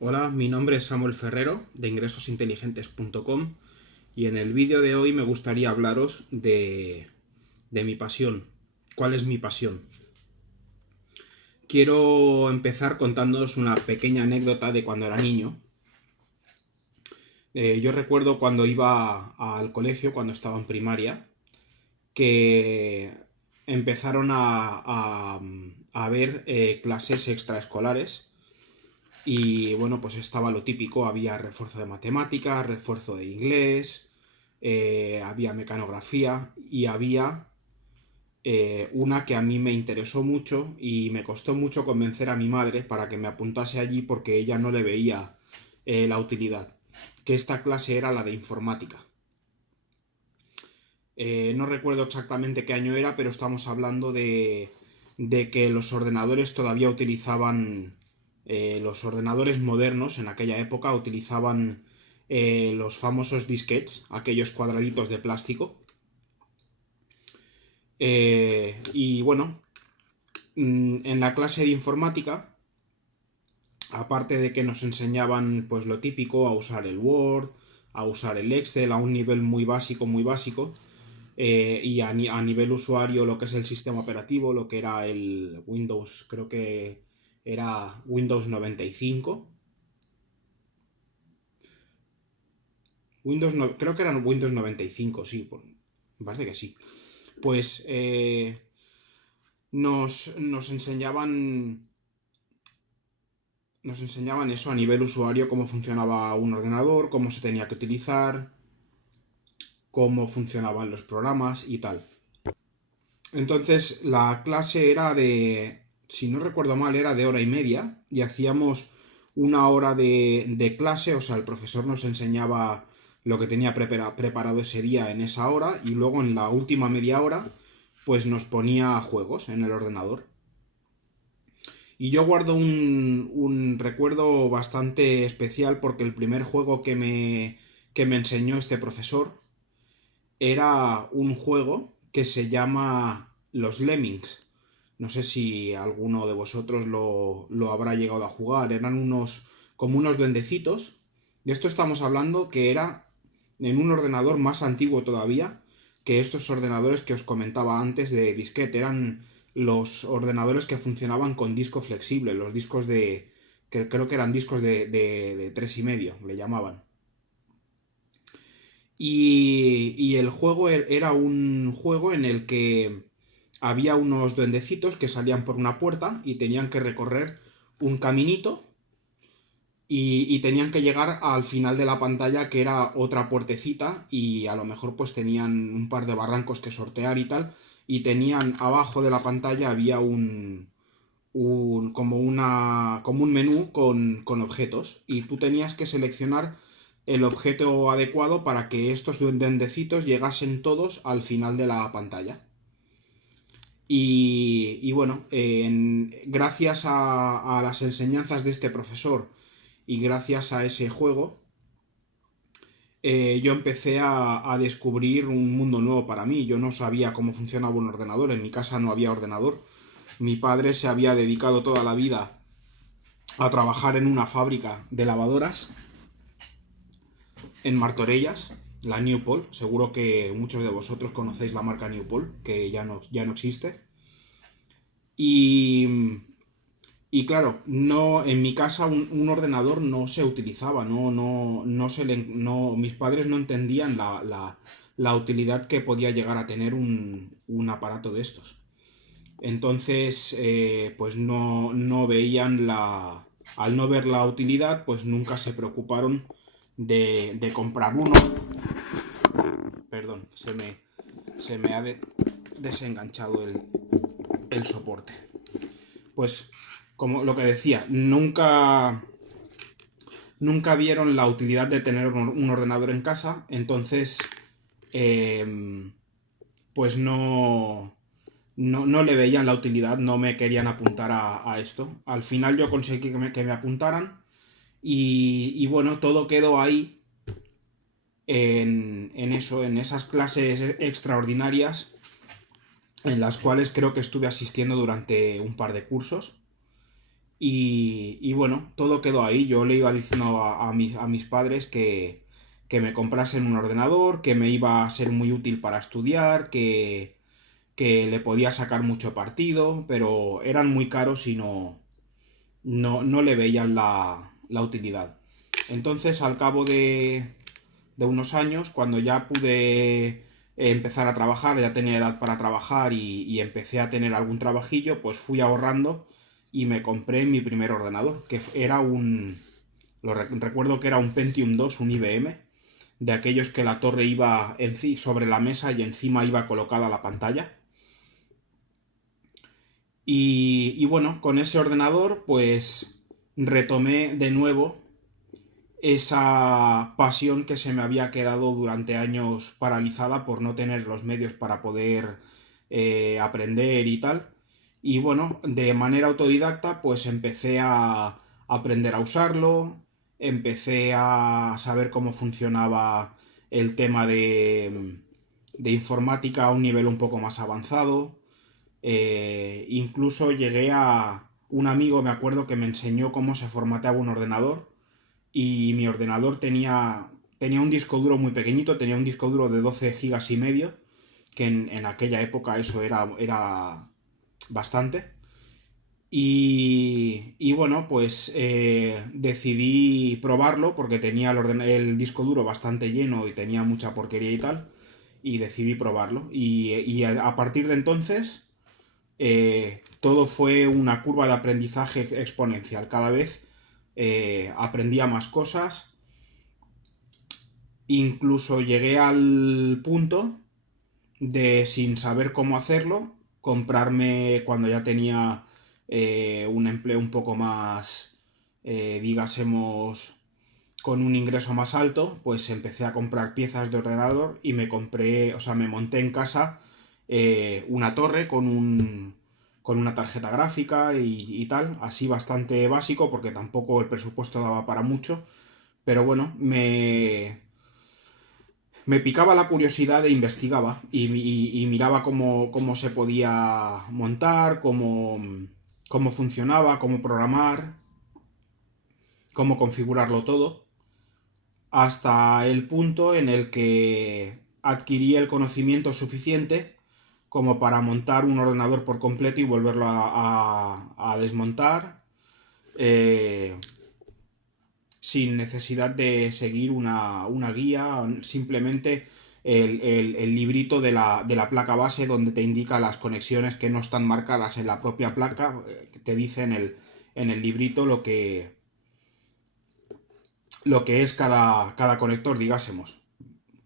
Hola, mi nombre es Samuel Ferrero de ingresosinteligentes.com y en el vídeo de hoy me gustaría hablaros de mi pasión. ¿Cuál es mi pasión? Quiero empezar contándoos una pequeña anécdota de cuando era niño. Yo recuerdo cuando iba al colegio, cuando estaba en primaria, que empezaron a haber clases extraescolares. Y bueno, pues estaba lo típico, había refuerzo de matemáticas, refuerzo de inglés, había mecanografía y había una que a mí me interesó mucho y me costó mucho convencer a mi madre para que me apuntase allí porque ella no le veía la utilidad, que esta clase era la de informática. No recuerdo exactamente qué año era, pero estamos hablando de que los ordenadores todavía utilizaban, los ordenadores modernos en aquella época utilizaban los famosos disquetes, aquellos cuadraditos de plástico. Y bueno, en la clase de informática, aparte de que nos enseñaban pues lo típico, a usar el Word, a usar el Excel a un nivel muy básico, y a nivel usuario lo que es el sistema operativo, lo que era el Windows, creo que era Windows 95. Creo que eran Windows 95, sí, me parece que sí. Pues nos enseñaban eso a nivel usuario, cómo funcionaba un ordenador, cómo se tenía que utilizar, cómo funcionaban los programas y tal. Entonces la clase era de, si no recuerdo mal, era de hora y media y hacíamos una hora de clase, o sea, el profesor nos enseñaba lo que tenía preparado ese día en esa hora y luego en la última media hora pues nos ponía juegos en el ordenador. Y yo guardo un recuerdo bastante especial porque el primer juego que me enseñó este profesor era un juego que se llama Los Lemmings. No sé si alguno de vosotros lo habrá llegado a jugar. Eran como unos duendecitos. De esto estamos hablando que era en un ordenador más antiguo todavía que estos ordenadores que os comentaba antes de disquete. Eran los ordenadores que funcionaban con disco flexible, los discos que creo que eran discos de 3,5, le llamaban. Y el juego era un juego en el que había unos duendecitos que salían por una puerta y tenían que recorrer un caminito y tenían que llegar al final de la pantalla, que era otra puertecita, y a lo mejor pues tenían un par de barrancos que sortear y tal, y tenían abajo de la pantalla había como un menú con objetos y tú tenías que seleccionar el objeto adecuado para que estos duendecitos llegasen todos al final de la pantalla. Y bueno, gracias a las enseñanzas de este profesor y gracias a ese juego, yo empecé a descubrir un mundo nuevo para mí. Yo no sabía cómo funcionaba un ordenador, en mi casa no había ordenador. Mi padre se había dedicado toda la vida a trabajar en una fábrica de lavadoras en Martorellas, la Newpol. Seguro que muchos de vosotros conocéis la marca Newpol, que ya no existe. Y, y claro, no, en mi casa un ordenador no se utilizaba, mis padres no entendían la utilidad que podía llegar a tener un aparato de estos. Entonces, pues no veían al no ver la utilidad, pues nunca se preocuparon de comprar uno. Perdón, se me ha desenganchado el soporte. Pues, como lo que decía, nunca vieron la utilidad de tener un ordenador en casa, entonces, pues no le veían la utilidad, no me querían apuntar a esto. Al final yo conseguí que me apuntaran y bueno, todo quedó ahí en eso, en esas clases extraordinarias en las cuales creo que estuve asistiendo durante un par de cursos. Y bueno, todo quedó ahí. Yo le iba diciendo a mis padres que me comprasen un ordenador, que me iba a ser muy útil para estudiar, que le podía sacar mucho partido, pero eran muy caros y no le veían la utilidad. Entonces, al cabo de unos años, cuando ya pude empezar a trabajar, ya tenía edad para trabajar y empecé a tener algún trabajillo, pues fui ahorrando y me compré mi primer ordenador, que era recuerdo que era un Pentium 2, un IBM, de aquellos que la torre iba sobre la mesa y encima iba colocada la pantalla. Y bueno, con ese ordenador pues retomé de nuevo esa pasión que se me había quedado durante años paralizada por no tener los medios para poder aprender y tal. Y bueno, de manera autodidacta pues empecé a aprender a usarlo, empecé a saber cómo funcionaba el tema de informática a un nivel un poco más avanzado. Incluso llegué a un amigo, me acuerdo, que me enseñó cómo se formateaba un ordenador y mi ordenador tenía un disco duro muy pequeñito, tenía un disco duro de 12 gigas y medio, que en aquella época eso era bastante. Y bueno, pues decidí probarlo porque tenía el disco duro bastante lleno y tenía mucha porquería y tal, y decidí probarlo. Y a partir de entonces todo fue una curva de aprendizaje exponencial. Cada vez aprendía más cosas. Incluso llegué al punto de, sin saber cómo hacerlo, comprarme cuando ya tenía un empleo un poco más, digásemos, con un ingreso más alto, pues empecé a comprar piezas de ordenador y me compré, o sea, me monté en casa una torre con una tarjeta gráfica y tal, así bastante básico porque tampoco el presupuesto daba para mucho, pero bueno, me picaba la curiosidad e investigaba y miraba cómo se podía montar, cómo funcionaba, cómo programar, cómo configurarlo todo, hasta el punto en el que adquirí el conocimiento suficiente como para montar un ordenador por completo y volverlo a desmontar eh, sin necesidad de seguir una guía, simplemente el librito de la placa base donde te indica las conexiones que no están marcadas en la propia placa, que te dice en el librito lo que es cada conector, digásemos.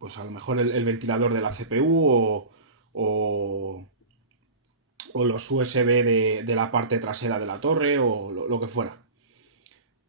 Pues a lo mejor el ventilador de la CPU o, o los USB de la parte trasera de la torre o lo que fuera.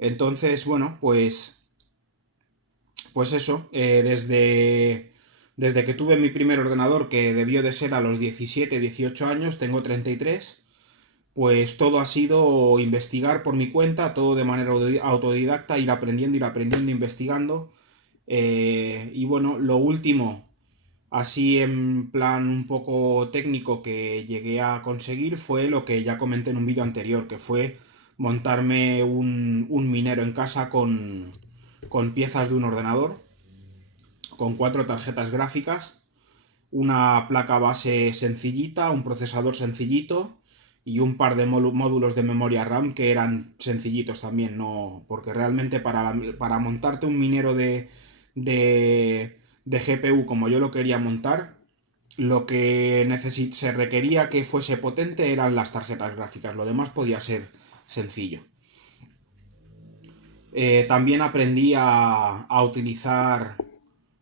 Entonces, bueno, pues eso, desde que tuve mi primer ordenador, que debió de ser a los 17 18 años, tengo 33, pues todo ha sido investigar por mi cuenta, todo de manera autodidacta, ir aprendiendo, investigando. Y bueno, lo último, así en plan un poco técnico que llegué a conseguir fue lo que ya comenté en un vídeo anterior, que fue montarme un minero en casa con piezas de un ordenador, con 4 tarjetas gráficas, una placa base sencillita, un procesador sencillito y un par de módulos de memoria RAM que eran sencillitos también, no, porque realmente para montarte un minero de GPU como yo lo quería montar, lo que se requería que fuese potente eran las tarjetas gráficas, lo demás podía ser sencillo. También aprendí a utilizar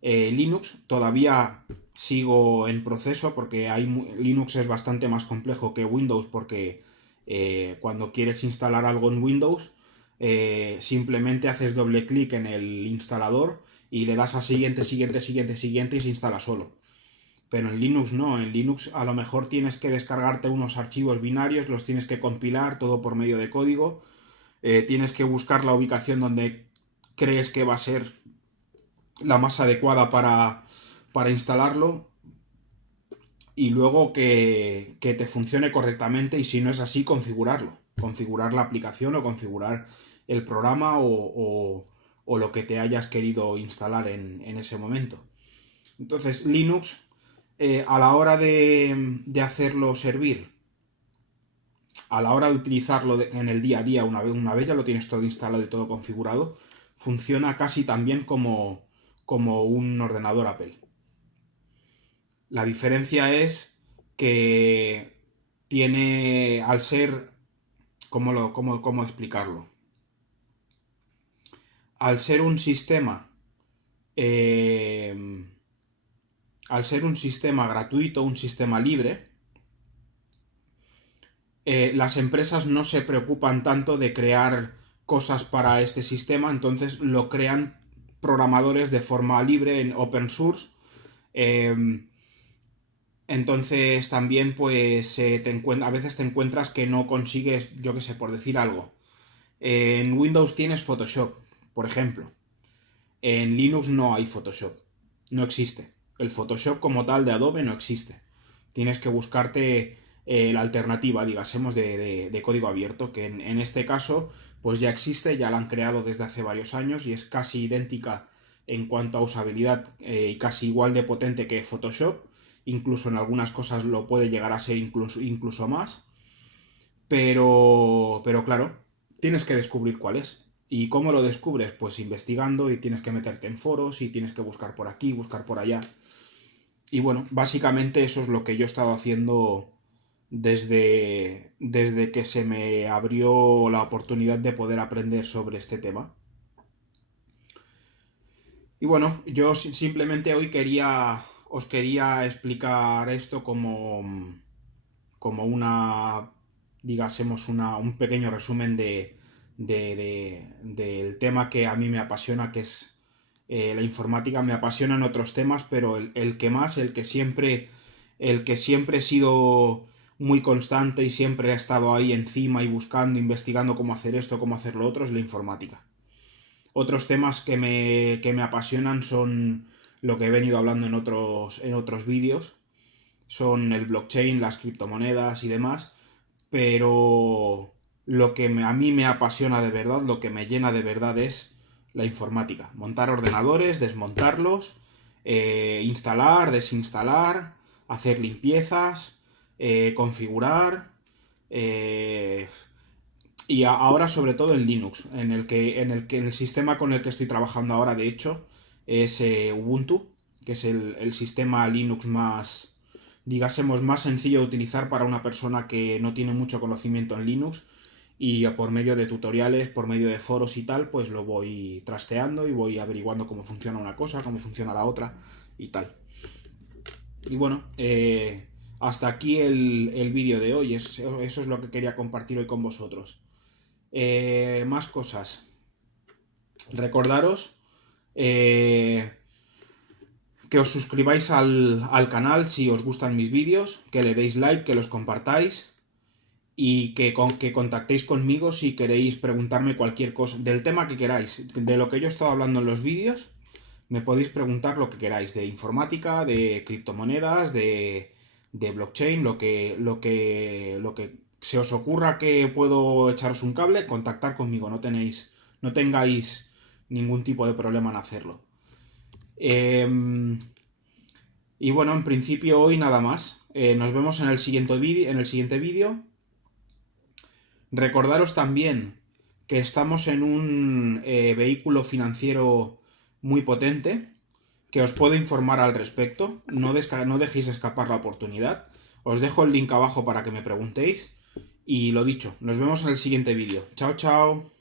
Linux, todavía sigo en proceso porque Linux es bastante más complejo que Windows porque cuando quieres instalar algo en Windows simplemente haces doble clic en el instalador y le das a siguiente, siguiente, siguiente, siguiente y se instala solo. Pero en Linux no, en Linux a lo mejor tienes que descargarte unos archivos binarios, los tienes que compilar todo por medio de código, tienes que buscar la ubicación donde crees que va a ser la más adecuada para instalarlo y luego que te funcione correctamente y si no es así, configurarlo. configurar la aplicación o configurar el programa o lo que te hayas querido instalar en ese momento. Entonces, Linux, a la hora de hacerlo servir, a la hora de utilizarlo en el día a día, una vez ya lo tienes todo instalado y todo configurado, funciona casi tan bien como un ordenador Apple. La diferencia es que tiene, al ser, ¿cómo explicarlo? Al ser un sistema, eh, al ser un sistema gratuito, un sistema libre, las empresas no se preocupan tanto de crear cosas para este sistema, entonces lo crean programadores de forma libre en open source. Entonces también pues a veces te encuentras que no consigues, yo qué sé, por decir algo. En Windows tienes Photoshop, por ejemplo. En Linux no hay Photoshop. No existe. El Photoshop como tal de Adobe no existe. Tienes que buscarte la alternativa, digásemos, de código abierto, que en este caso pues ya existe, ya la han creado desde hace varios años y es casi idéntica en cuanto a usabilidad y casi igual de potente que Photoshop. Incluso en algunas cosas lo puede llegar a ser incluso más. Pero claro, tienes que descubrir cuál es. ¿Y cómo lo descubres? Pues investigando y tienes que meterte en foros y tienes que buscar por aquí, buscar por allá. Y bueno, básicamente eso es lo que yo he estado haciendo desde que se me abrió la oportunidad de poder aprender sobre este tema. Y bueno, yo simplemente hoy os quería explicar esto como digásemos, un pequeño resumen del tema que a mí me apasiona, que es la informática. Me apasionan otros temas, pero el que más, el que siempre he sido muy constante y siempre he estado ahí encima y buscando, investigando cómo hacer esto, cómo hacer lo otro, es la informática. Otros temas que me apasionan son lo que he venido hablando en otros vídeos, son el blockchain, las criptomonedas y demás, pero lo que a mí me apasiona de verdad, lo que me llena de verdad es la informática. Montar ordenadores, desmontarlos, instalar, desinstalar, hacer limpiezas, configurar, eh, y ahora sobre todo en Linux, en el sistema con el que estoy trabajando ahora, de hecho, es Ubuntu, que es el sistema Linux más, digásemos, más sencillo de utilizar para una persona que no tiene mucho conocimiento en Linux. Y por medio de tutoriales, por medio de foros y tal, pues lo voy trasteando y voy averiguando cómo funciona una cosa, cómo funciona la otra y tal. Y bueno, hasta aquí el vídeo de hoy. Eso es lo que quería compartir hoy con vosotros. Más cosas. Recordaros que os suscribáis al canal si os gustan mis vídeos, que le deis like, que los compartáis y que contactéis conmigo si queréis preguntarme cualquier cosa, del tema que queráis, de lo que yo he estado hablando en los vídeos, me podéis preguntar lo que queráis, de informática, de criptomonedas, de blockchain, lo que se os ocurra que puedo echaros un cable, contactar conmigo, no tengáis ningún tipo de problema en hacerlo. Y bueno, en principio hoy nada más. Nos vemos en el siguiente vídeo. Recordaros también que estamos en un vehículo financiero muy potente, que os puedo informar al respecto. No dejéis escapar la oportunidad. Os dejo el link abajo para que me preguntéis. Y lo dicho, nos vemos en el siguiente vídeo. Chao, chao.